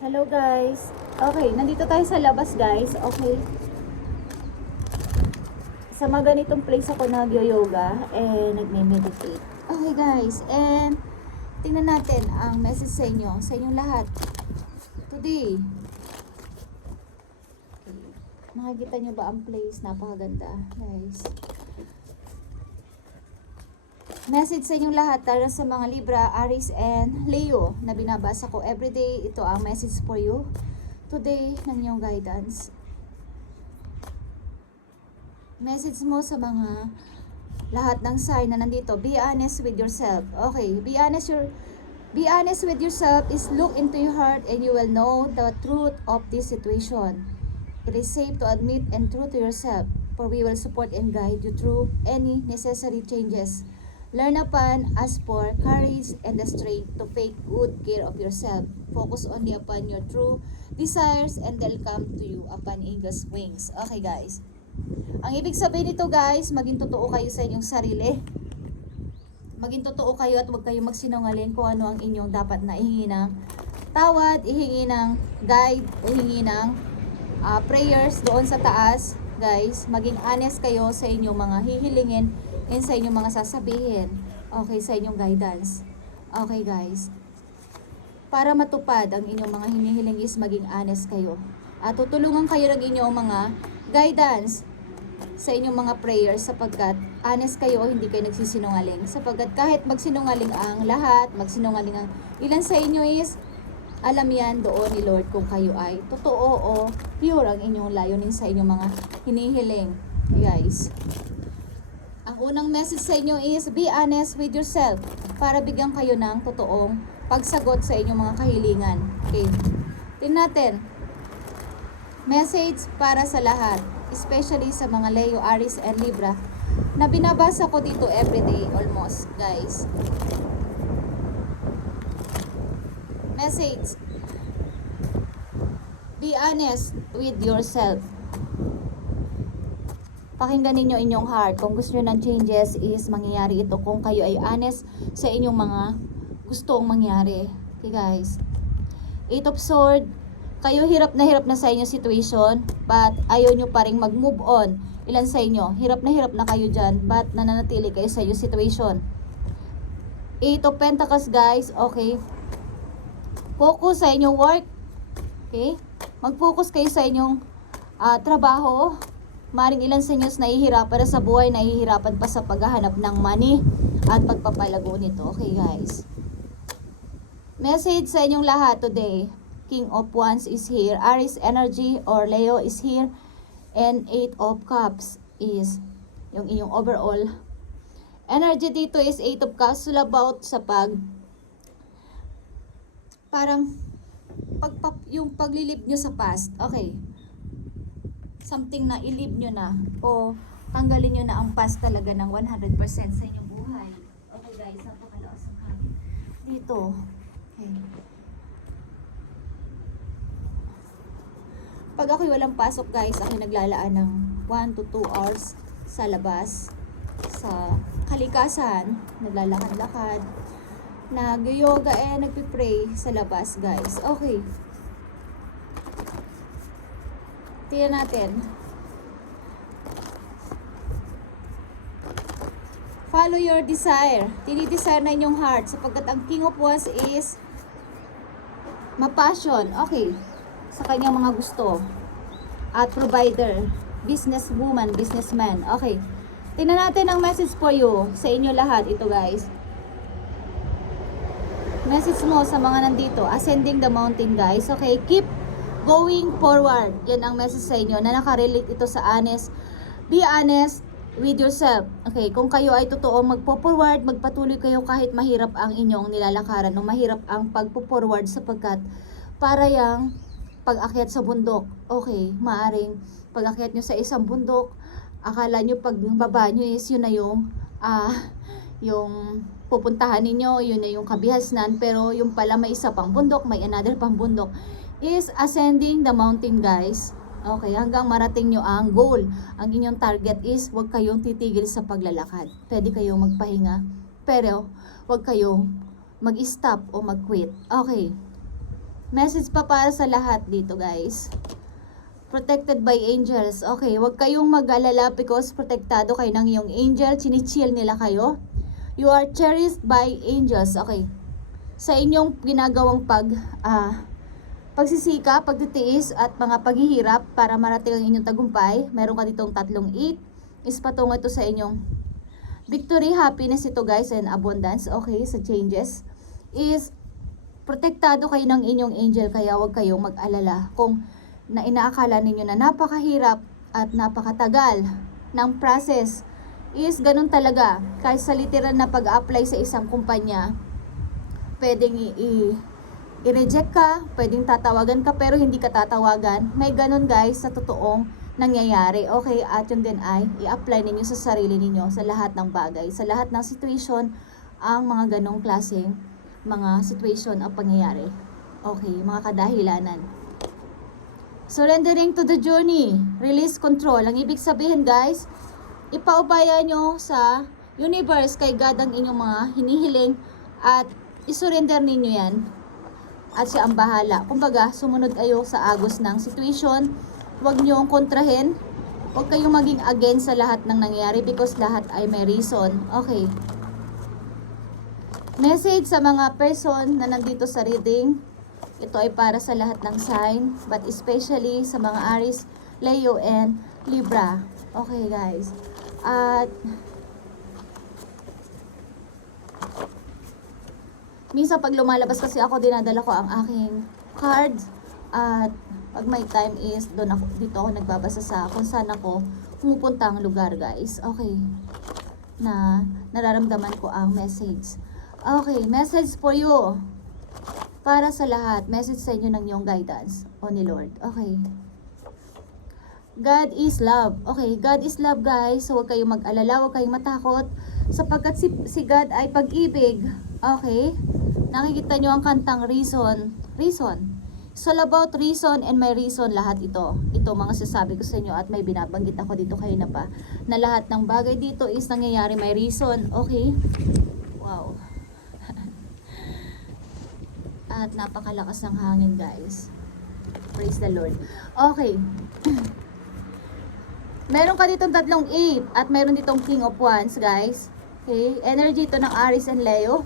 Hello guys. Okay, nandito tayo sa labas guys. Okay. Sa mga ganitong place ako nag-yoga and nagme-meditate. Okay guys, and tingnan natin ang message sa inyo, sa inyong lahat. Today. Okay. Nakikita nyo ba ang place? Napakaganda guys. Message sa inyong lahat para sa mga Libra, Aries, and Leo na binabasa ko everyday. Ito ang message for you today ng inyong guidance. Message mo sa mga lahat ng sign na nandito. Be honest with yourself. Okay, be honest with yourself is look into your heart and you will know the truth of this situation. It is safe to admit and true to yourself, for we will support and guide you through any necessary changes. Learn upon, ask for courage and the strength to take good care of yourself. Focus only upon your true desires and they'll come to you upon eagle's wings. Okay guys. Ang ibig sabihin nito guys, maging totoo kayo sa inyong sarili. Maging totoo kayo at huwag kayong magsinungaling kung ano ang inyong dapat na ihingi ng tawad, ihingi ng guide, ihingi ng prayers doon sa taas. Guys, maging honest kayo sa inyong mga hihilingin and sa inyong mga sasabihin. Okay, sa inyong guidance. Okay guys. Para matupad ang inyong mga hinihiling is maging honest kayo. At tutulungan kayo ng inyong mga guidance sa inyong mga prayers sapagkat honest kayo, hindi kayo nagsisinungaling. Sapagkat kahit magsinungaling ang lahat, magsinungaling ang ilan sa inyo is alam yan doon ni Lord kung kayo ay totoo o pure ang inyong layunin sa inyong mga hinihiling. Guys. Ang unang message sa inyo is be honest with yourself para bigyan kayo ng totoong pagsagot sa inyong mga kahilingan. Okay. Tingnan natin. Message para sa lahat, especially sa mga Leo, Aries, and Libra na binabasa ko dito everyday almost, guys. Message. Be honest with yourself. Pakinggan ninyo inyong heart. Kung gusto nyo ng changes is mangyayari ito kung kayo ay honest sa inyong mga gustong mangyari. Okay guys. Eight of Swords. Kayo hirap na sa inyong situation but ayaw nyo pa rin mag-move on. Ilan sa inyo? Hirap na kayo dyan but nananatili kayo sa inyong situation. Eight of Pentacles guys. Okay. Focus sa inyong work. Okay. Mag-focus kayo sa inyong trabaho. Maring ilan sa inyo nahihirapan sa buhay, nahihirapan pa sa paghahanap ng money at pagpapalago nito. Okay guys. Message sa inyong lahat today. King of Wands is here. Aries energy or Leo is here. And Eight of Cups is yung inyong overall. Energy dito is Eight of Cups. All about sa yung paglilib nyo sa past. Okay. Something na ilib nyo na o tanggalin nyo na ang past talaga ng 100% sa inyong buhay. Okay guys, napakalakas ang hangin dito. Okay. Pag ako'y walang pasok guys, ako'y naglalaan ng 1 to 2 hours sa labas, sa kalikasan, naglalakad-lakad, nag-yoga nagpipray sa labas guys. Okay. Tingnan natin. Follow your desire. Tinidesire na inyong heart sapagkat ang King of Wands is mapassion. Okay. Sa kanyang mga gusto. At provider. Businesswoman, businessman. Okay. Tingnan natin ang message for you sa inyo lahat. Ito guys. Message mo sa mga nandito. Ascending the mountain guys. Okay. Keep going forward. Yan ang message sa inyo na nakarelate ito sa honest. Be honest with yourself. Okay, kung kayo ay totoo magpo-forward, magpatuloy kayo kahit mahirap ang inyong nilalakaran o mahirap ang pagpo-forward sapagkat para yang pag-akyat sa bundok. Okay, maaring pag-akyat nyo sa isang bundok, akala nyo pag baba nyo is yun na yung pupuntahan ninyo, yun na yung kabihasnan, pero yung pala may isa pang bundok, may another pang bundok. Is ascending the mountain guys. Okay, hanggang marating nyo ang goal. Ang inyong target is huwag kayong titigil sa paglalakad. Pwede kayong magpahinga, pero huwag kayong mag-stop o mag-quit. Okay. Message pa para sa lahat dito, guys. Protected by angels. Okay, huwag kayong mag-alala because protektado kayo ng iyong angel. Chinichill nila kayo. You are cherished by angels. Okay. Sa inyong ginagawang pagsisika, pagtitiis at mga paghihirap para marating ang inyong tagumpay, meron ka ditong 3 is patungo ito sa inyong victory, happiness ito guys, and abundance. Okay, sa changes is protektado kayo ng inyong angel, kaya huwag kayong mag-alala kung na inaakala ninyo na napakahirap at napakatagal ng process. Is ganun talaga. Kahit sa literal na pag-apply sa isang kumpanya, pwedeng i-reject ka, pwedeng tatawagan ka pero hindi ka tatawagan. May ganun guys sa totoong nangyayari. Okay, at yun din ay i-apply ninyo sa sarili ninyo, sa lahat ng bagay, sa lahat ng situation, ang mga ganong klaseng mga situation ang pangyayari. Okay, mga kadahilanan. Surrendering to the journey. Release control. Ang ibig sabihin guys, ipaubaya nyo sa universe, kay God ang inyong mga hinihiling at isurrender ninyo yan. At siya ang bahala. Kumbaga, sumunod kayo sa agos ng situation. Huwag nyo kontrahin. Huwag kayong maging against sa lahat ng nangyayari because lahat ay may reason. Okay. Message sa mga person na nandito sa reading. Ito ay para sa lahat ng sign, but especially sa mga Aries, Leo, and Libra. Okay guys. At minsan pag lumalabas kasi ako, dinadala ko ang aking cards. At pag may time is dito ako nagbabasa sa kung saan ako pumupunta ang lugar guys. Okay. Na nararamdaman ko ang message. Okay, message for you. Para sa lahat, message sa inyo ng iyong guidance o ni Lord. Okay. God is love. Okay, God is love guys. So huwag kayong mag-alala, huwag kayong matakot. Sapagkat si God ay pag-ibig. Okay. Nakikita nyo ang kantang reason. Reason. It's all about reason and my reason, lahat ito. Ito mga sasabi ko sa inyo at may binabanggit ako dito kayo na pa. Na lahat ng bagay dito is nangyayari may reason. Okay. Wow. At napakalakas ng hangin guys. Praise the Lord. Okay. Meron ka ditong 8 at meron ditong King of Wands guys. Okay. Energy ito ng Aries and Leo.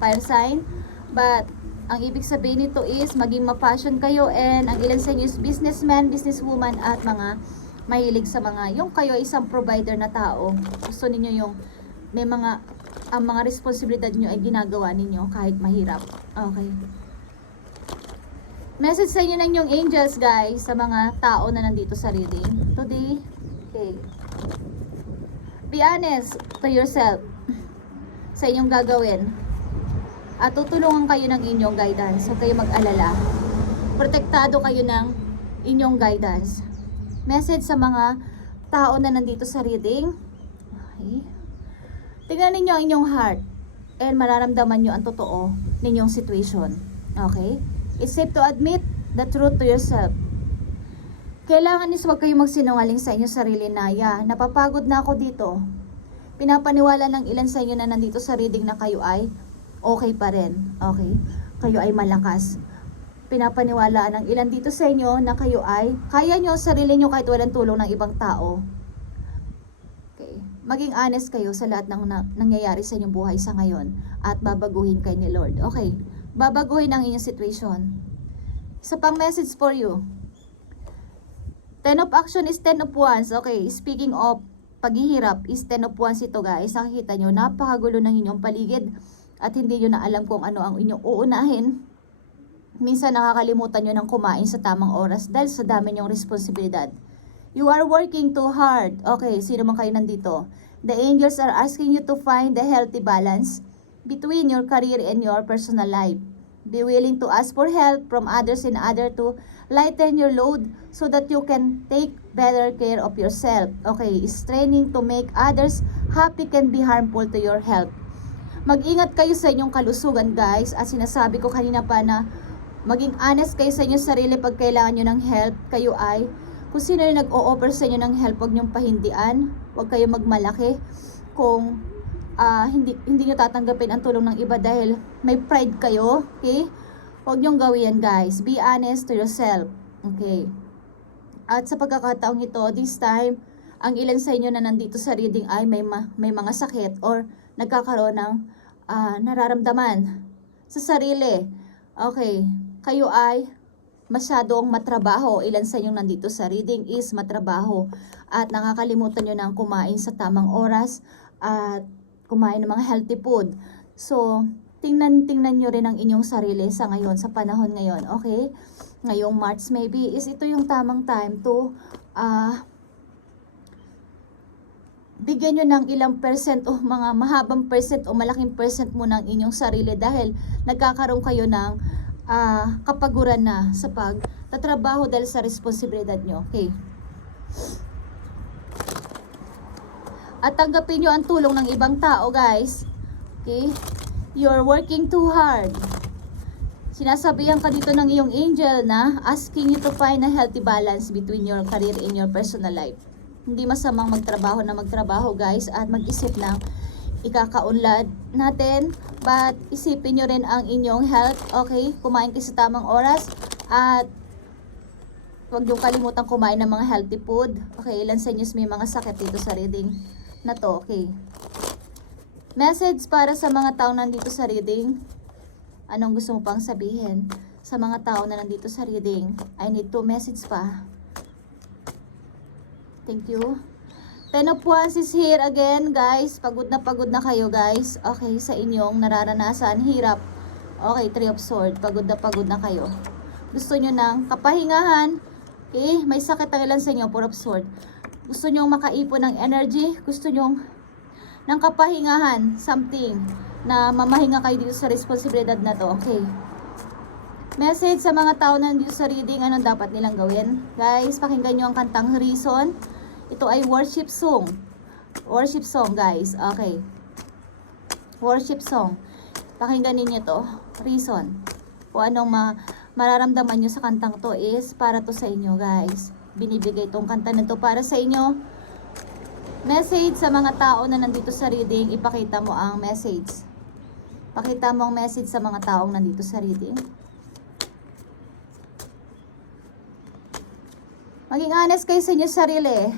Fire sign. But ang ibig sabihin nito is maging ma-passion kayo, and ang ilan sa inyo is businessman, businesswoman at mga mahilig sa mga, yung kayo isang provider na tao. Gusto ninyo yung may ang mga responsibilidad nyo ay ginagawa ninyo kahit mahirap. Okay. Message sa inyo ng inyong angels guys, sa mga tao na nandito sa reading today. Okay. Be honest to yourself sa inyong gagawin. At tutulungan kayo ng inyong guidance. Huwag kayo mag-alala. Protektado kayo ng inyong guidance. Message sa mga tao na nandito sa reading. Okay. Tingnan ninyo ang inyong heart and mararamdaman nyo ang totoo ninyong situation. Okay? It's safe to admit the truth to yourself. Kailangan is huwag kayong magsinungaling sa inyong sarili na, napapagod na ako dito. Pinapaniwala ng ilan sa inyo na nandito sa reading na kayo ay okay pa rin. Okay? Kayo ay malakas. Pinapaniwala ng ilan dito sa inyo na kayo ay kaya nyo sarili nyo kahit walang tulong ng ibang tao. Okay? Maging honest kayo sa lahat ng nangyayari sa inyong buhay sa ngayon at babaguhin kayo ni Lord. Okay? Babaguhin ang inyong situation. Isa pang message for you. 10 of action is 10 of wands. Okay, speaking of paghihirap is 10 of wands ito guys. Nakikita nyo, napakagulo ng inyong paligid at hindi nyo na alam kung ano ang inyong uunahin. Minsan nakakalimutan nyo ng kumain sa tamang oras dahil sa dami nyong responsibilidad. You are working too hard. Okay, sino man kayo nandito. The angels are asking you to find the healthy balance between your career and your personal life. Be willing to ask for help from others in order to lighten your load so that you can take better care of yourself. Okay, straining to make others happy can be harmful to your health. Mag-ingat kayo sa inyong kalusugan guys, at sinasabi ko kanina pa na maging honest kayo sa inyong sarili pag kailangan nyo ng help. Kayo ay, kung sino yung nag-o-offer sa inyo ng help, huwag nyong pahindian, huwag kayo magmalaki kung hindi nyo tatanggapin ang tulong ng iba dahil may pride kayo. Okay? Huwag niyong gawin yan, guys. Be honest to yourself. Okay. At sa pagkakataong ito, this time, ang ilan sa inyo na nandito sa reading ay may mga sakit or nagkakaroon ng nararamdaman sa sarili. Okay. Kayo ay masyadong matrabaho. Ilan sa inyong nandito sa reading is matrabaho. At nakakalimutan nyo ng kumain sa tamang oras at kumain ng mga healthy food. So, tingnan nyo rin ang inyong sarili sa ngayon, sa panahon ngayon, okay? Ngayong March maybe, is ito yung tamang time to bigyan nyo ng ilang percent o mga mahabang percent o malaking percent mo ng inyong sarili dahil nagkakaroon kayo ng kapaguran na sa pagtatrabaho dahil sa responsibilidad nyo, okay? At tanggapin nyo ang tulong ng ibang tao, guys, okay? You're working too hard. Sinasabihan ka dito ng iyong angel na asking you to find a healthy balance between your career and your personal life. Hindi masamang magtrabaho, guys, at mag-isip ng ikakaunlad natin. But isipin nyo rin ang inyong health, okay? Kumain kayo sa tamang oras at huwag nyo kalimutan kumain ng mga healthy food. Okay, ilan sa inyo may mga sakit dito sa reading na to, okay? Message para sa mga tao nandito sa reading. Anong gusto mo pang sabihin sa mga tao na nandito sa reading? I need 2 message pa. Thank you. 10 of Wands is here again, guys. Pagod na kayo, guys. Okay, sa inyong nararanasan, hirap. Okay, 3 of Swords. Pagod na kayo. Gusto nyo ng kapahingahan. Okay, may sakit ang ilan sa inyo, 4 of Swords. Gusto nyo makaipon ng energy. Gusto nyo ng kapahingahan, something na mamahinga kayo dito sa responsibilidad na to, okay? Message sa mga tao na nandito sa reading, anong dapat nilang gawin? Guys, pakinggan nyo ang kantang Reason. Ito ay worship song. Worship song, guys, okay. Worship song. Pakinggan ninyo to, Reason. Kung anong mararamdaman nyo sa kantang to is para to sa inyo, guys. Binibigay tong kanta na to para sa inyo. Message sa mga tao na nandito sa reading, ipakita mo ang message. Pakita mo ang message sa mga taong nandito sa reading. Maging honest kayo sa inyo sarili.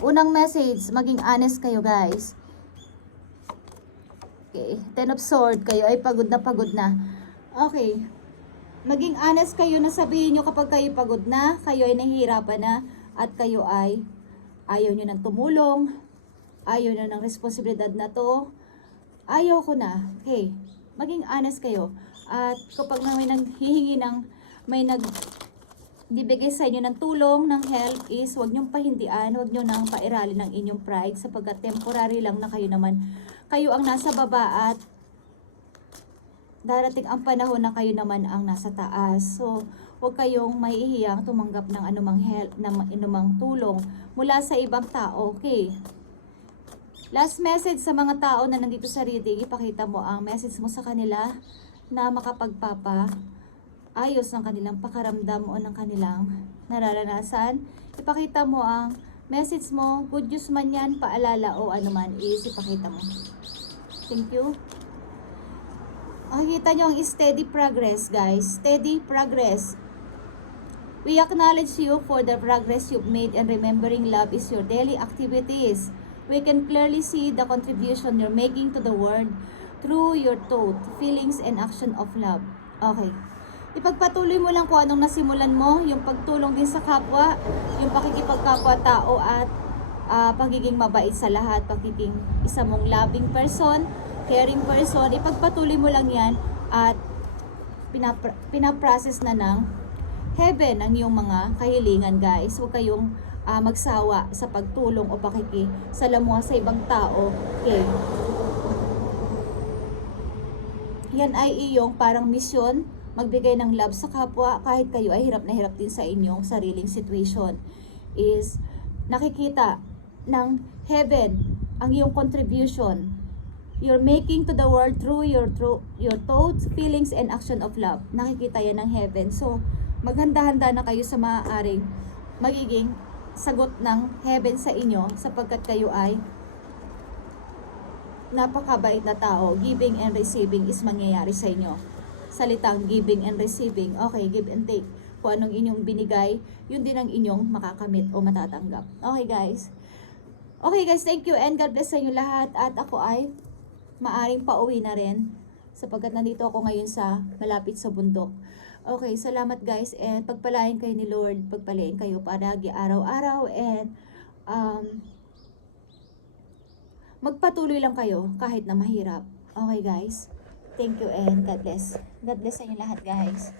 Unang message, maging honest kayo, guys. Okay, 10 of Swords, kayo ay pagod na. Okay, maging honest kayo na sabihin nyo kapag kayo pagod na, kayo ay nahihirapan na, at kayo ay ayaw nyo ng tumulong, ayaw nyo ng responsibilidad na to, ayaw ko na. Okay, maging honest kayo. At kapag may naghihingi may nagbibigay sa inyo ng tulong, ng help, is huwag nyong pahindian, huwag nyo nang pairalin ng inyong pride sapagkat temporary lang na kayo naman. Kayo ang nasa baba at darating ang panahon na kayo naman ang nasa taas. So, huwag kayong mahihiyang tumanggap ng anumang help, ng anumang tulong mula sa ibang tao, okay? Last message sa mga tao na nandito sa reading, ipakita mo ang message mo sa kanila na ayos ng kanilang pakaramdam o ng kanilang nararanasan. Ipakita mo ang message mo, good news man yan, paalala o anuman, is ipakita mo. Thank you. Makikita nyo ang steady progress, guys. Steady progress. We acknowledge you for the progress you've made, and remembering love is your daily activities. We can clearly see the contribution you're making to the world through your thought, feelings, and action of love. Okay. Ipagpatuloy mo lang kung anong nasimulan mo, yung pagtulong din sa kapwa, yung pakikipagkapwa-tao at pagiging mabait sa lahat, pagiging isa mong loving person, caring person. Ipagpatuloy mo lang yan at pinaprocess na ng heaven ang iyong mga kahilingan, guys. Huwag kayong magsawa sa pagtulong o pakikisalamuha sa ibang tao. Okay. Yan ay iyong parang misyon, magbigay ng love sa kapwa kahit kayo ay hirap na hirap din sa inyong sariling situation. Is nakikita ng heaven ang iyong contribution. You're making to the world through your thoughts, feelings, and action of love. Nakikita yan ng heaven. So, maghanda-handa na kayo sa maaaring magiging sagot ng heaven sa inyo sapagkat kayo ay napakabait na tao. Giving and receiving is mangyayari sa inyo. salitang giving and receiving. Okay, give and take. Kung anong inyong binigay, yun din ang inyong makakamit o matatanggap. Okay guys. Okay guys, thank you and God bless sa inyo lahat. At ako ay maaring pauwi na rin sapagkat nandito ako ngayon sa malapit sa bundok. Okay, salamat guys and pagpalain kayo ni Lord, pagpalain kayo palagi araw-araw and magpatuloy lang kayo kahit na mahirap. Okay guys, thank you and God bless. God bless sa inyo lahat guys.